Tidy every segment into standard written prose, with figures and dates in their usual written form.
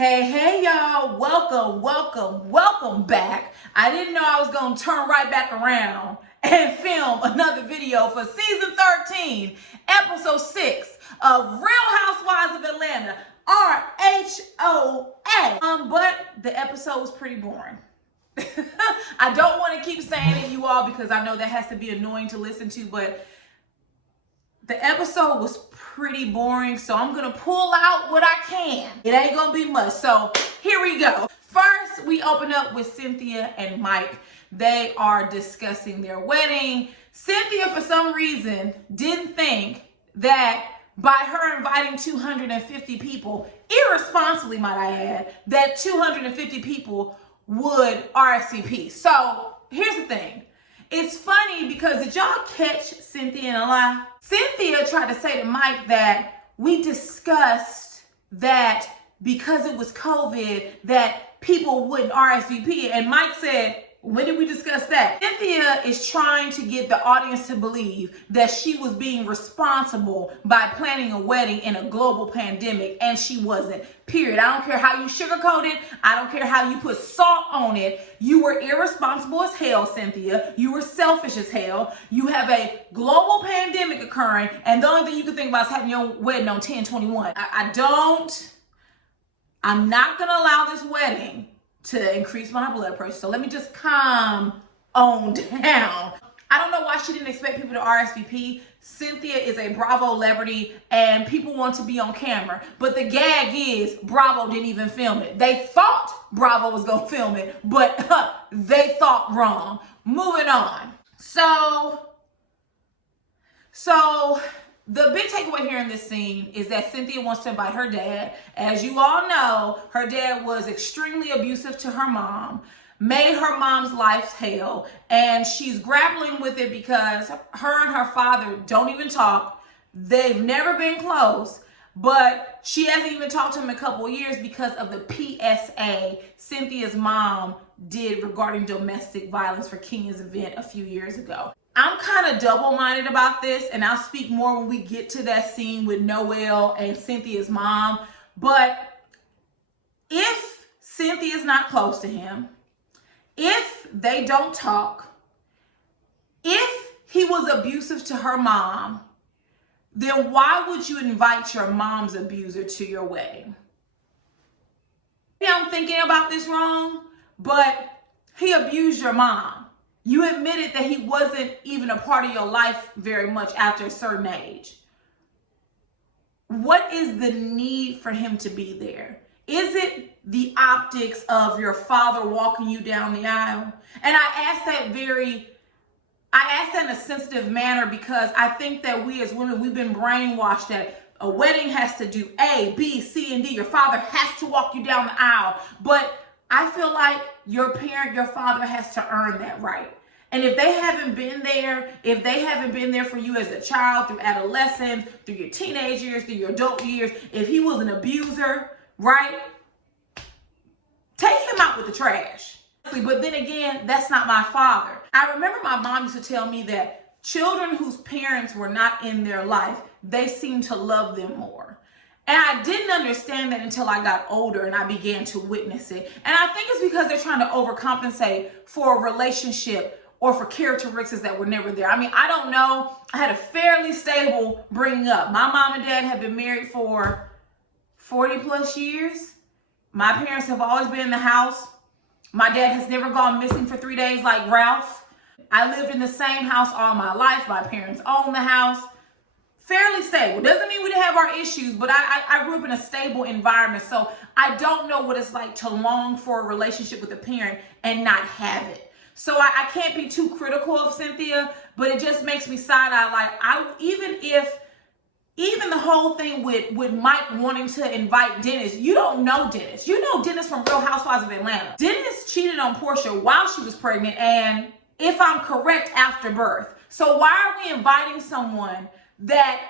Hey, y'all. Welcome back. I didn't know I was going to turn right back around and film another video for season 13, episode 6 of Real Housewives of Atlanta, RHOA. But the episode was pretty boring. I don't want to keep saying it, you all, because I know that has to be annoying to listen to, but the episode was pretty boring, so I'm gonna pull out what I can. It ain't gonna be much, so here we go. First, we open up with Cynthia and Mike. They are discussing their wedding. Cynthia, for some reason, didn't think that by her inviting 250 people, irresponsibly might I add, that 250 people would RSVP. So here's the thing. It's funny because did y'all catch Cynthia in a lie? Cynthia tried to say to Mike that we discussed that because it was COVID that people wouldn't RSVP. And Mike said, when did we discuss that? Cynthia is trying to get the audience to believe that she was being responsible by planning a wedding in a global pandemic, and she wasn't, period. I don't care how you sugarcoat it. I don't care how you put salt on it. You were irresponsible as hell, Cynthia. You were selfish as hell. You have a global pandemic occurring, and the only thing you can think about is having your wedding on 10/21. I'm not going to allow this wedding to increase my blood pressure. So let me just calm on down. I don't know why she didn't expect people to RSVP. Cynthia is a Bravo celebrity and people want to be on camera. But the gag is Bravo didn't even film it. They thought Bravo was going to film it, but they thought wrong. Moving on. So the big takeaway here in this scene is that Cynthia wants to invite her dad. As you all know, her dad was extremely abusive to her mom, made her mom's life hell, and she's grappling with it because her and her father don't even talk. They've never been close, but she hasn't even talked to him in a couple of years because of the PSA Cynthia's mom did regarding domestic violence for Kenya's event a few years ago. I'm kind of double-minded about this, and I'll speak more when we get to that scene with Noelle and Cynthia's mom. But if Cynthia's not close to him, if they don't talk, if he was abusive to her mom, then why would you invite your mom's abuser to your wedding? Maybe I'm thinking about this wrong, but he abused your mom. You admitted that he wasn't even a part of your life very much after a certain age. What is the need for him to be there? Is it the optics of your father walking you down the aisle? And I ask that in a sensitive manner because I think that we as women, we've been brainwashed that a wedding has to do A, B, C, and D. Your father has to walk you down the aisle. But I feel like your father has to earn that right. And if they haven't been there for you as a child, through adolescence, through your teenage years, through your adult years, if he was an abuser, right? Take him out with the trash. But then again, that's not my father. I remember my mom used to tell me that children whose parents were not in their life, they seem to love them more. And I didn't understand that until I got older and I began to witness it. And I think it's because they're trying to overcompensate for a relationship or for characteristics that were never there. I mean, I don't know. I had a fairly stable bringing up. My mom and dad have been married for 40 plus years. My parents have always been in the house. My dad has never gone missing for 3 days like Ralph. I lived in the same house all my life. My parents owned the house. Fairly stable. Doesn't mean we didn't have our issues, but I grew up in a stable environment. So I don't know what it's like to long for a relationship with a parent and not have it. So I can't be too critical of Cynthia, but it just makes me side-eye. Like, even the whole thing with Mike wanting to invite Dennis, you don't know Dennis. You know Dennis from Real Housewives of Atlanta. Dennis cheated on Porsha while she was pregnant, and if I'm correct, after birth. So why are we inviting someone that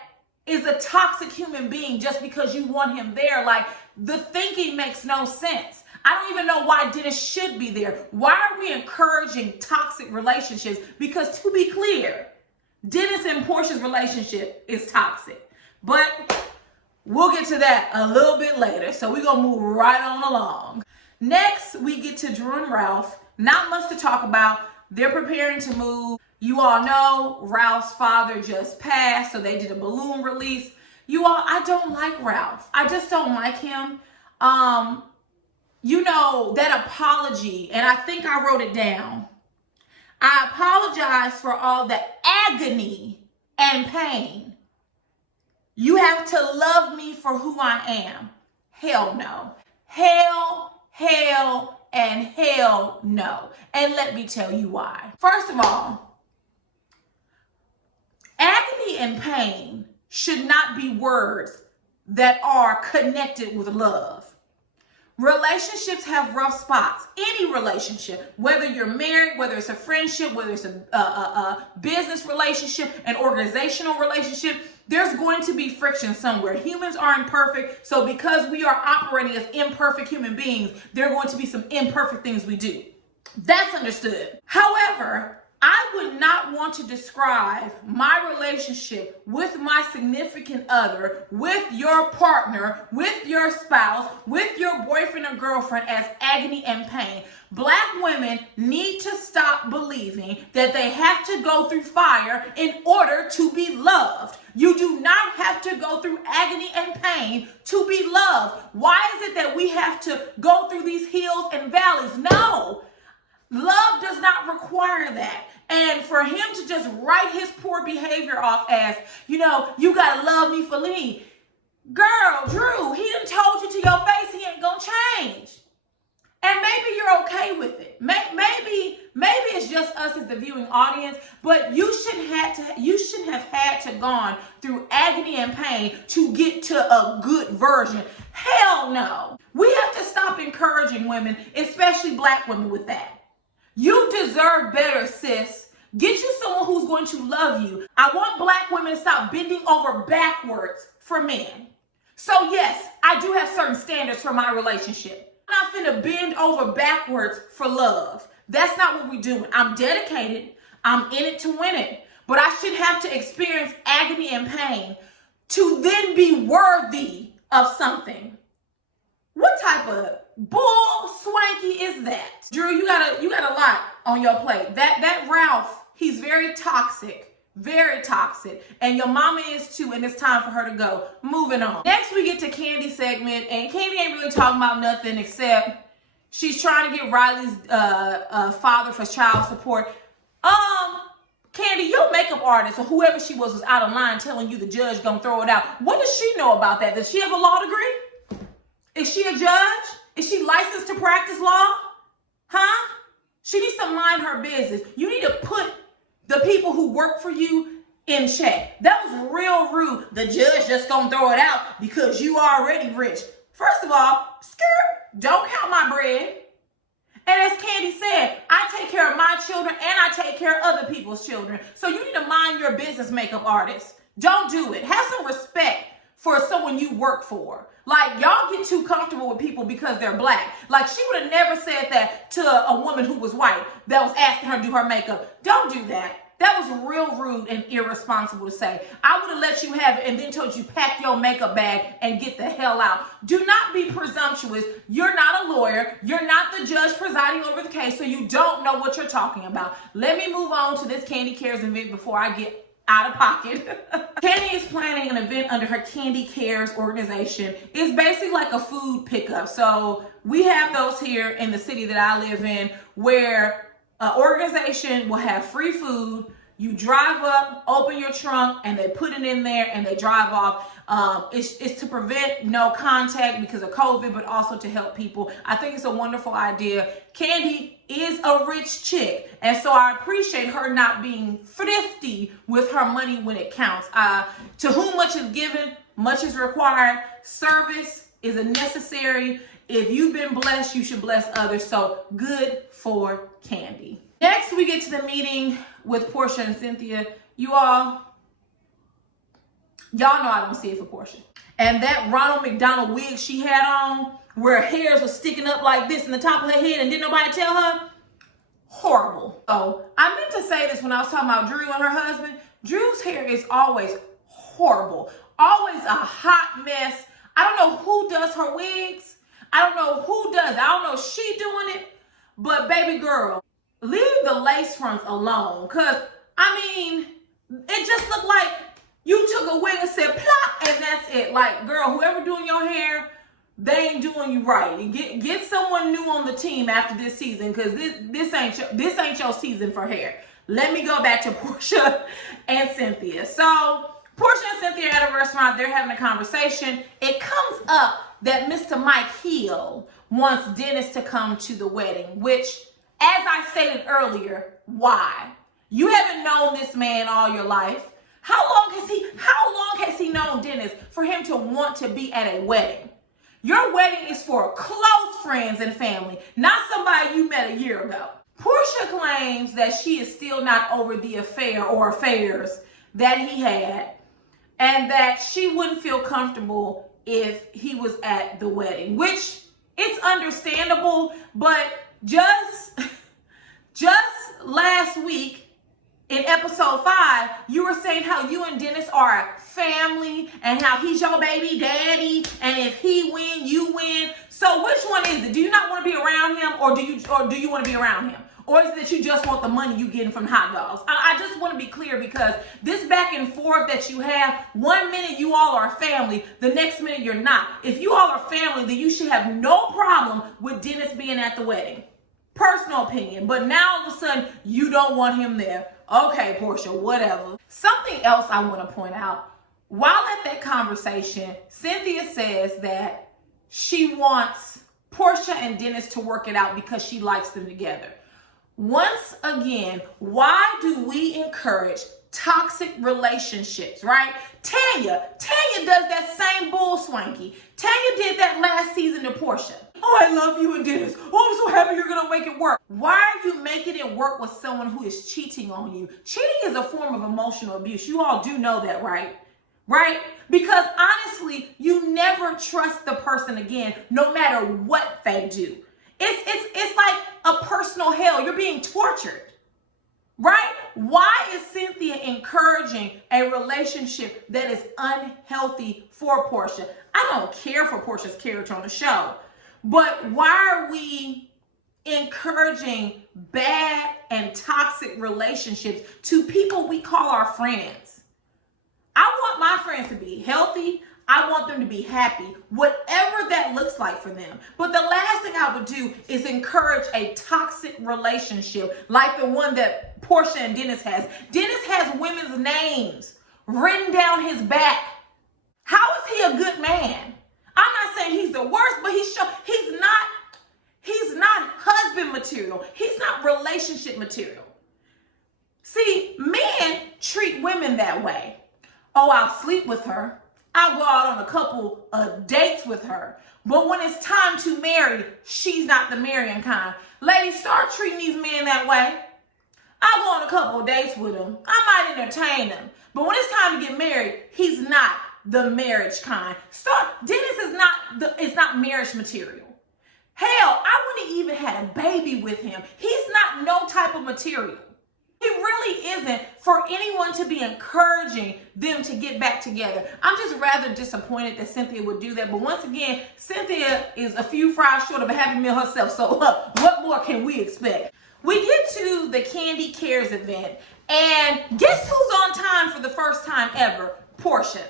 is a toxic human being just because you want him there? Like, the thinking makes no sense. I don't even know why Dennis should be there. Why are we encouraging toxic relationships? Because to be clear, Dennis and Porsha's relationship is toxic. But We'll get to that a little bit later. So we're going to move right on along. Next, we get to Drew and Ralph. Not much to talk about. They're preparing to move. You all know Ralph's father just passed, so they did a balloon release. You all, I don't like Ralph. I just don't like him. You know, that apology, and I think I wrote it down. I apologize for all the agony and pain. You have to love me for who I am. Hell no. Hell, and hell no. And let me tell you why. First of all, agony and pain should not be words that are connected with love. Relationships have rough spots. Any relationship, whether you're married, whether it's a friendship, whether it's a business relationship, an organizational relationship, there's going to be friction somewhere. Humans are imperfect, so because we are operating as imperfect human beings, there are going to be some imperfect things we do. That's understood. However, I would not want to describe my relationship with my significant other, with your partner, with your spouse, with your boyfriend or girlfriend as agony and pain. Black women need to stop believing that they have to go through fire in order to be loved. You do not have to go through agony and pain to be loved. Why is it that we have to go through these hills and valleys? No. Love does not require that. And for him to just write his poor behavior off as, you know, you gotta love me for me. Girl, Drew, he done told you to your face he ain't gonna change. And maybe you're okay with it. Maybe it's just us as the viewing audience, but you shouldn't have had to gone through agony and pain to get to a good version. Hell no. We have to stop encouraging women, especially black women, with that. You deserve better, sis. Get you someone who's going to love you. I want black women to stop bending over backwards for men. So yes, I do have certain standards for my relationship. I'm not finna bend over backwards for love. That's not what we're doing. I'm dedicated. I'm in it to win it. But I should have to experience agony and pain to then be worthy of something. What type of bull swanky is that? Drew, you got a lot on your plate. That Ralph, he's very toxic. Very toxic. And your mama is too, and it's time for her to go. Moving on. Next, we get to Candy segment, and Candy ain't really talking about nothing except she's trying to get Riley's father for child support. Candy, your makeup artist or whoever she was out of line telling you the judge gonna throw it out. What does she know about that? Does she have a law degree? Is she a judge? Is she licensed to practice law? Huh? She needs to mind her business. You need to put the people who work for you in check. That was real rude. The judge just gonna throw it out because you already rich. First of all, skirt, don't count my bread. And as Candy said, I take care of my children and I take care of other people's children. So you need to mind your business, makeup artist. Don't do it. Have some respect for someone you work for. Like, y'all get too comfortable with people because they're black. Like, she would have never said that to a woman who was white that was asking her to do her makeup. Don't do that. That was real rude and irresponsible to say. I would have let you have it and then told you pack your makeup bag and get the hell out. Do not be presumptuous. You're not a lawyer. You're not the judge presiding over the case, so you don't know what you're talking about. Let me move on to this Candy Cares event before I get out of pocket. Candy is planning an event under her Candy Cares organization. It's basically like a food pickup. So we have those here in the city that I live in where an organization will have free food. You drive up, open your trunk, and they put it in there and they drive off. It's to prevent no contact because of COVID, but also to help people. I think it's a wonderful idea. Candy is a rich chick, and so I appreciate her not being thrifty with her money when it counts. To whom much is given, much is required. Service is a necessary. If you've been blessed, you should bless others. So good for Candy. Next, we get to the meeting with Porsha and Cynthia. Y'all know I don't see it for Porsha. And that Ronald McDonald wig she had on, where her hairs was sticking up like this in the top of her head and didn't nobody tell her, horrible. So I meant to say this when I was talking about Drew and her husband. Drew's hair is always horrible. Always a hot mess. I don't know who does her wigs. I don't know who does it. I don't know if she doing it. But baby girl, leave the lace fronts alone. Because, I mean, it just looked like you took a wig and said plop, and that's it. Like, girl, whoever doing your hair, they ain't doing you right. Get someone new on the team after this season, because this ain't your season for hair. Let me go back to Porsha and Cynthia. So Porsha and Cynthia at a restaurant, they're having a conversation. It comes up that Mr. Mike Hill wants Dennis to come to the wedding, which, as I stated earlier, why? You haven't known this man all your life. How long has he known Dennis for him to want to be at a wedding? Your wedding is for close friends and family, not somebody you met a year ago. Porsha claims that she is still not over the affair or affairs that he had, and that she wouldn't feel comfortable if he was at the wedding, which it's understandable, but just last week in episode 5, you were saying how you and Dennis are family and how he's your baby daddy, and if he win, you win. So which one is it? Do you not want to be around him, or do you want to be around him? Or is it that you just want the money you getting from hot dogs? I just want to be clear, because this back and forth that you have, one minute you all are family, the next minute you're not. If you all are family, then you should have no problem with Dennis being at the wedding. Personal opinion. But now all of a sudden, you don't want him there. Okay, Porsha, whatever. Something else I want to point out. While at that conversation, Cynthia says that she wants Porsha and Dennis to work it out because she likes them together. Once again, why do we encourage toxic relationships, right? Tanya does that same bull swanky. Tanya did that last season to Porsha. Oh, I love you and Dennis. Oh, I'm so happy you're going to make it work. Why are you making it work with someone who is cheating on you? Cheating is a form of emotional abuse. You all do know that, right? Right? Because honestly, you never trust the person again, no matter what they do. It's like a personal hell. You're being tortured, right? Why is Cynthia encouraging a relationship that is unhealthy for Porsha? I don't care for Porsha's character on the show, but why are we encouraging bad and toxic relationships to people we call our friends? I want my friends to be healthy. I want them to be happy, whatever that looks like for them. But the last thing I would do is encourage a toxic relationship like the one that Porsha and Dennis has. Dennis has women's names written down his back. How is he a good man? I'm not saying he's the worst, but he's not husband material. He's not relationship material. See, men treat women that way. Oh, I'll sleep with her. I'll go out on a couple of dates with her. But when it's time to marry, she's not the marrying kind. Ladies, start treating these men that way. I'll go on a couple of dates with him. I might entertain him. But when it's time to get married, he's not the marriage kind. Dennis is not marriage material. Hell, I wouldn't even had a baby with him. He's not no type of material. He really isn't for anyone to be encouraging them to get back together. I'm just rather disappointed that Cynthia would do that. But once again, Cynthia is a few fries short of a Happy Meal herself. So what more can we expect? We get to the Candy Cares event, and guess who's on time for the first time ever? Porsha.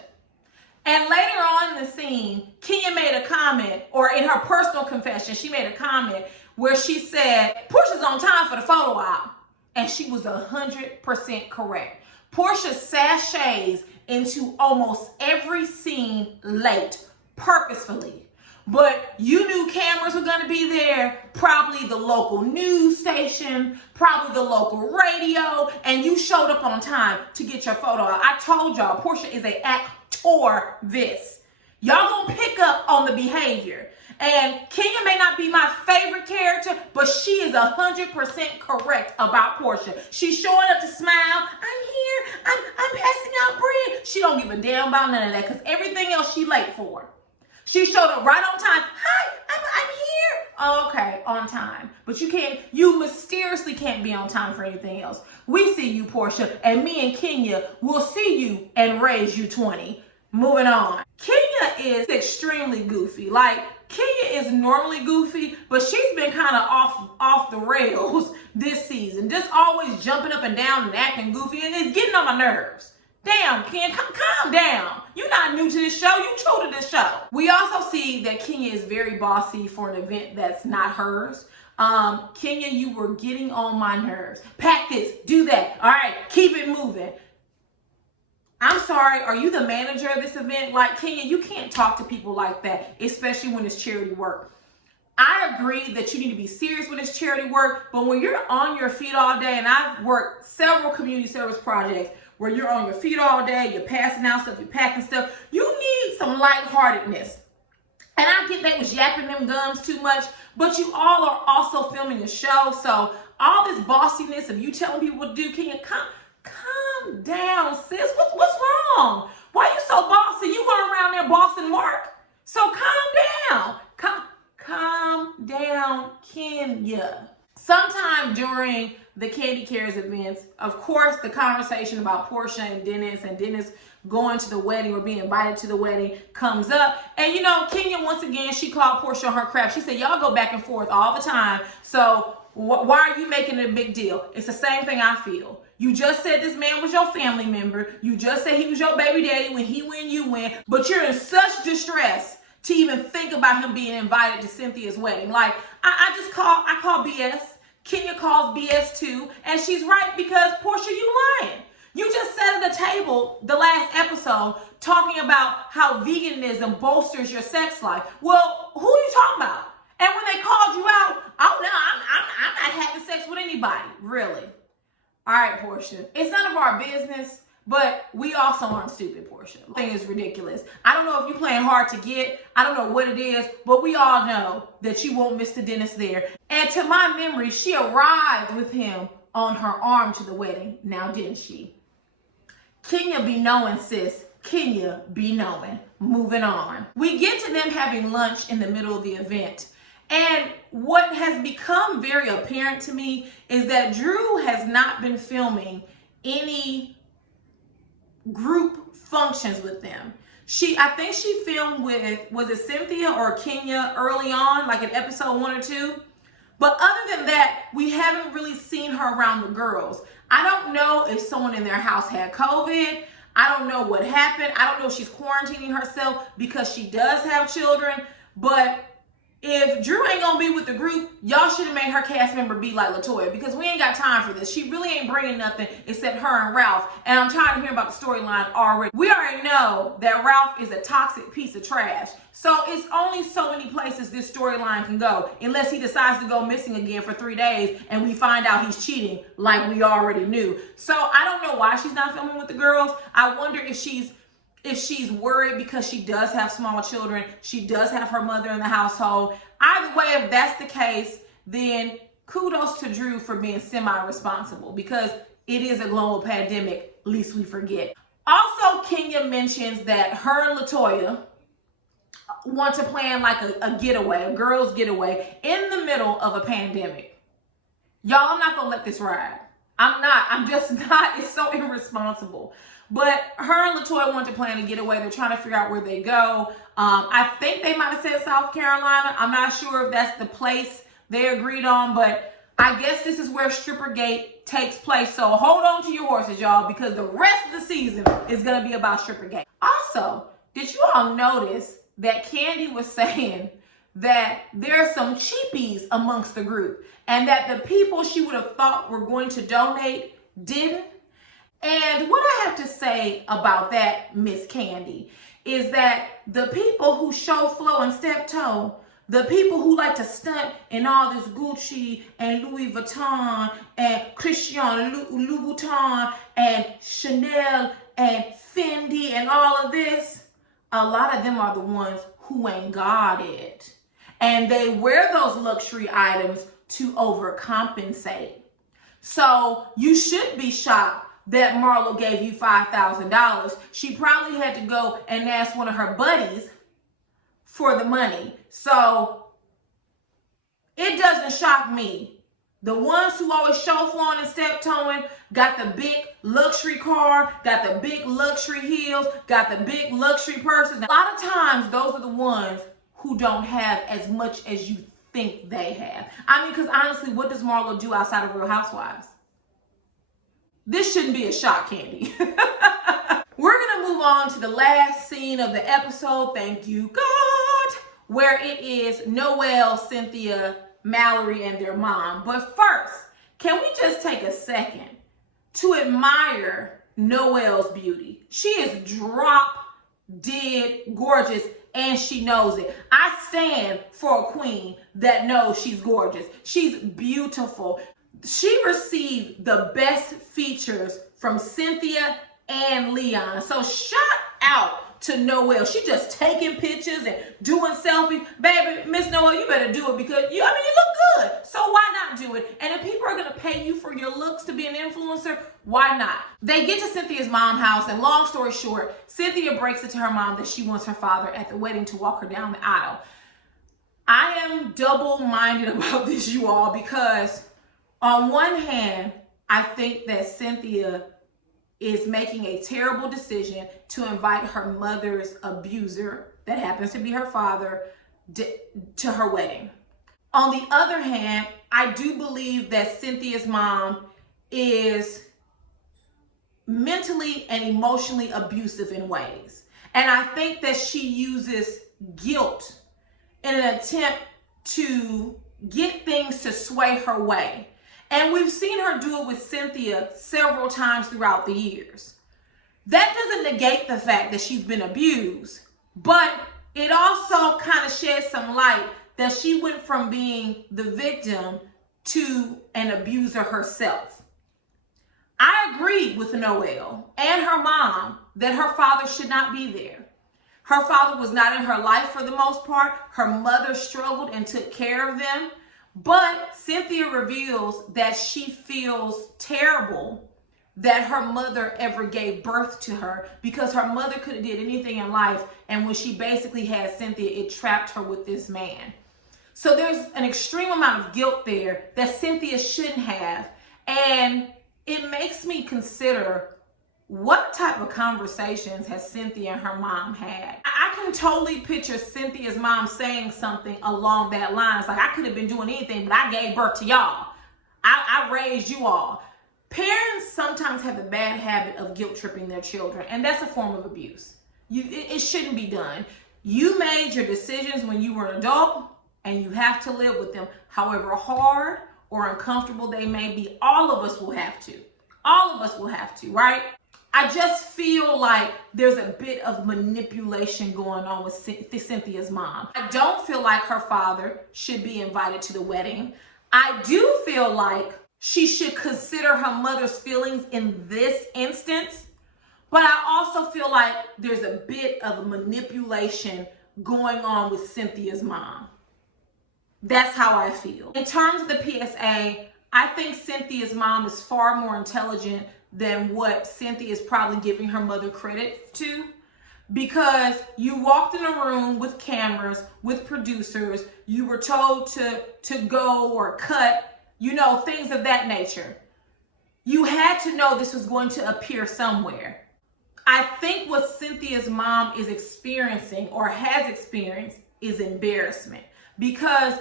And later on in the scene, Kenya made a comment, or in her personal confession, she made a comment where she said, Porsha's on time for the photo op. And she was 100% correct. Porsha sashays into almost every scene late, purposefully. But you knew cameras were going to be there, probably the local news station, probably the local radio, and you showed up on time to get your photo out. I told y'all, Porsha is an actor-vis. Y'all gonna pick up on the behavior. And Kenya may not be my favorite character, but she is 100% correct about Porsha. She's showing up to smile. I'm here. I'm passing out bread. She don't give a damn about none of that, because everything else she late for. She showed up right on time. Hi, I'm here. Oh, okay, on time. But you mysteriously can't be on time for anything else. We see you, Porsha, and me and Kenya will see you and raise you 20. Moving on. Kenya is extremely goofy. Like, Kenya is normally goofy, but she's been kind of off the rails this season. Just always jumping up and down and acting goofy, and it's getting on my nerves. Damn, Kenya, calm down. You're not new to this show. You true to this show. We also see that Kenya is very bossy for an event that's not hers. Kenya, you were getting on my nerves. Pack this, do that. All right, keep it moving. I'm sorry, are you the manager of this event? Like, Kenya, you can't talk to people like that, especially when it's charity work. I agree that you need to be serious when it's charity work, but when you're on your feet all day, and I've worked several community service projects where you're on your feet all day, you're passing out stuff, you're packing stuff, you need some lightheartedness. And I get they was yapping them gums too much, but you all are also filming a show, so all this bossiness of you telling people what to do, Kenya, calm down, sis. What's wrong? Why you so bossy? You going around there bossing Mark? So calm down. Calm down, Kenya. Sometime during the Candy Cares events, of course, the conversation about Porsha and Dennis going to the wedding or being invited to the wedding comes up. And you know, Kenya, once again, she called Porsha on her crap. She said, y'all go back and forth all the time. So why are you making it a big deal? It's the same thing I feel. You just said this man was your family member. You just said he was your baby daddy. When he win, you win. But you're in such distress to even think about him being invited to Cynthia's wedding. Like, I call BS. Kenya calls BS too. And she's right, because Porsha, you lying. You just sat at the table the last episode talking about how veganism bolsters your sex life. Well, who are you talking about? And when they called you out, oh no, I'm not having sex with anybody. Really? All right, Porsha. It's none of our business, but we also aren't stupid, Porsha. The thing is ridiculous. I don't know if you're playing hard to get. I don't know what it is, but we all know that you want Mr. Dennis there. And to my memory, she arrived with him on her arm to the wedding. Now, didn't she? Kenya be knowing, sis. Kenya be knowing. Moving on. We get to them having lunch in the middle of the event. And what has become very apparent to me is that Drew has not been filming any group functions with them. I think she filmed with, was it Cynthia or Kenya early on, like in episode 1 or 2? But other than that, we haven't really seen her around the girls. I don't know if someone in their house had COVID. I don't know what happened. I don't know if she's quarantining herself because she does have children. But if Drew ain't gonna be with the group, y'all should have made her cast member be like LaToya, because we ain't got time for this. She really ain't bringing nothing except her and Ralph. And I'm tired of hearing about the storyline already. We already know that Ralph is a toxic piece of trash. So it's only so many places this storyline can go, unless he decides to go missing again for 3 days and we find out he's cheating like we already knew. So I don't know why she's not filming with the girls. I wonder if she's worried because she does have small children. She does have her mother in the household. Either way, if that's the case, then kudos to Drew for being semi-responsible, because it is a global pandemic, least we forget. Also, Kenya mentions that her and LaToya want to plan like a getaway, a girls' getaway in the middle of a pandemic. Y'all, I'm not gonna let this ride. I'm just not. It's so irresponsible. But her and LaToya want to plan a getaway. They're trying to figure out where they go. I think they might have said South Carolina. I'm not sure if that's the place they agreed on, but I guess this is where Strippergate takes place. So hold on to your horses, y'all, because the rest of the season is going to be about Strippergate. Also, did you all notice that Candy was saying that there are some cheapies amongst the group, and that the people she would have thought were going to donate didn't? And what I have to say about that, Miss Candy, is that the people who show flow and step toe, the people who like to stunt in all this Gucci and Louis Vuitton and Christian Louboutin and Chanel and Fendi and all of this, a lot of them are the ones who ain't got it. And they wear those luxury items to overcompensate. So you should be shocked that Marlo gave you $5,000. She probably had to go and ask one of her buddies for the money. So it doesn't shock me The ones who always show flowing and step toeing, got the big luxury car, got the big luxury heels, got the big luxury purses. Now, a lot of times, those are the ones who don't have as much as you think they have. I mean, because honestly, what does Marlo do outside of Real Housewives? This shouldn't be a shock, Candy. We're going to move on to the last scene of the episode, thank you God, where it is Noelle, Cynthia, Mallory, and their mom. But first, can we just take a second to admire Noelle's beauty? She is drop dead gorgeous, and she knows it. I stand for a queen that knows she's gorgeous. She's beautiful. She received the best features from Cynthia and Leon. So shout out to Noelle. She just taking pictures and doing selfies. Baby, Miss Noelle, you better do it because you look good. So why not do it? And if people are going to pay you for your looks to be an influencer, why not? They get to Cynthia's mom's house, and long story short, Cynthia breaks it to her mom that she wants her father at the wedding to walk her down the aisle. I am double-minded about this, you all, because on one hand, I think that Cynthia is making a terrible decision to invite her mother's abuser, that happens to be her father, to her wedding. On the other hand, I do believe that Cynthia's mom is mentally and emotionally abusive in ways. And I think that she uses guilt in an attempt to get things to sway her way. And we've seen her do it with Cynthia several times throughout the years. That doesn't negate the fact that she's been abused, but it also kind of sheds some light that she went from being the victim to an abuser herself. I agree with Noelle and her mom that her father should not be there. Her father was not in her life for the most part. Her mother struggled and took care of them. But Cynthia reveals that she feels terrible that her mother ever gave birth to her, because her mother could have did anything in life, and when she basically had Cynthia, it trapped her with this man. So there's an extreme amount of guilt there that Cynthia shouldn't have, and it makes me consider, what type of conversations has Cynthia and her mom had? I can totally picture Cynthia's mom saying something along that lines, like, I could have been doing anything, but I gave birth to y'all. I raised you all. Parents sometimes have the bad habit of guilt tripping their children, and that's a form of abuse. It shouldn't be done. You made your decisions when you were an adult, and you have to live with them. However hard or uncomfortable they may be, all of us will have to. All of us will have to, right? I just feel like there's a bit of manipulation going on with Cynthia's mom. I don't feel like her father should be invited to the wedding. I do feel like she should consider her mother's feelings in this instance, but I also feel like there's a bit of manipulation going on with Cynthia's mom. That's how I feel. In terms of the PSA, I think Cynthia's mom is far more intelligent than what Cynthia is probably giving her mother credit to, because you walked in a room with cameras, with producers, you were told to go or cut, things of that nature. You had to know this was going to appear somewhere. I think what Cynthia's mom is experiencing or has experienced is embarrassment, because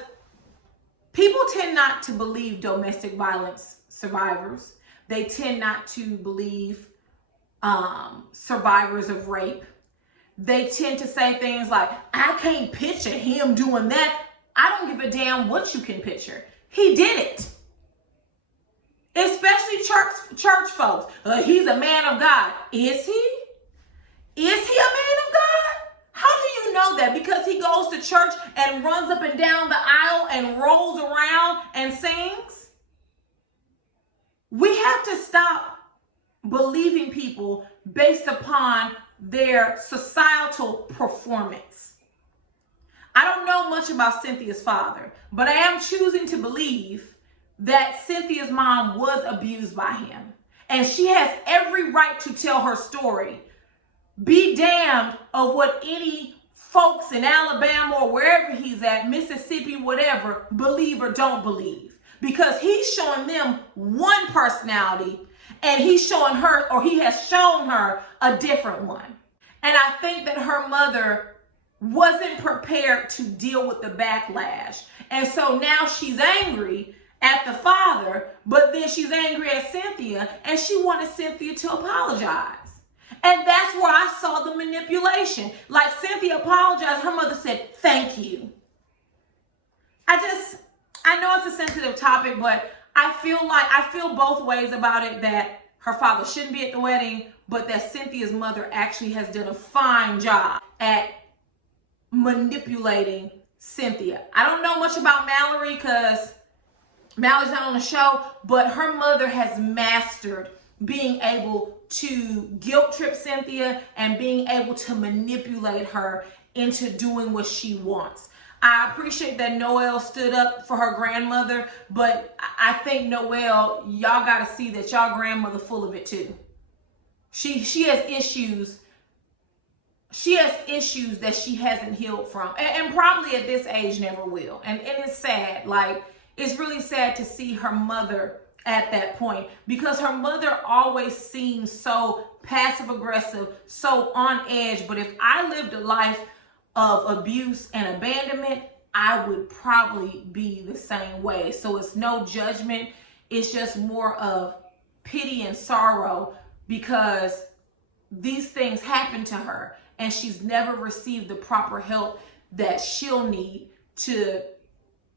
people tend not to believe domestic violence survivors. They tend not to believe survivors of rape. They tend to say things like, I can't picture him doing that. I don't give a damn what you can picture. He did it. Especially church folks. He's a man of God. Is he? Is he a man of God? How do you know that? Because he goes to church and runs up and down the aisle and rolls around and sings? We have to stop believing people based upon their societal performance. I don't know much about Cynthia's father, but I am choosing to believe that Cynthia's mom was abused by him. And she has every right to tell her story. Be damned of what any folks in Alabama or wherever he's at, Mississippi, whatever, believe or don't believe. because he's showing them one personality and he's showing her, or he has shown her, a different one. And I think that her mother wasn't prepared to deal with the backlash. And so now she's angry at the father, but then she's angry at Cynthia, and she wanted Cynthia to apologize. And that's where I saw the manipulation. Like, Cynthia apologized, her mother said, thank you. I know it's a sensitive topic, but I feel both ways about it, that her father shouldn't be at the wedding, but that Cynthia's mother actually has done a fine job at manipulating Cynthia. I don't know much about Mallory because Mallory's not on the show, but her mother has mastered being able to guilt trip Cynthia and being able to manipulate her into doing what she wants. I appreciate that Noelle stood up for her grandmother, but I think Noelle, y'all got to see that y'all grandmother full of it too. She has issues. She has issues that she hasn't healed from, and probably at this age never will. And it's sad. Like, it's really sad to see her mother at that point, because her mother always seems so passive aggressive, so on edge. But if I lived a life of abuse and abandonment, I would probably be the same way. So it's no judgment. It's just more of pity and sorrow, because these things happen to her and she's never received the proper help that she'll need to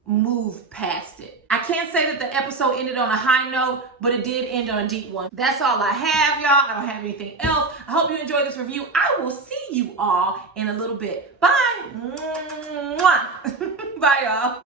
move past it. I can't say that the episode ended on a high note, but it did end on a deep one. That's all I have, y'all. I don't have anything else. I hope you enjoyed this review. I will see you all in a little bit. Bye. Bye, y'all.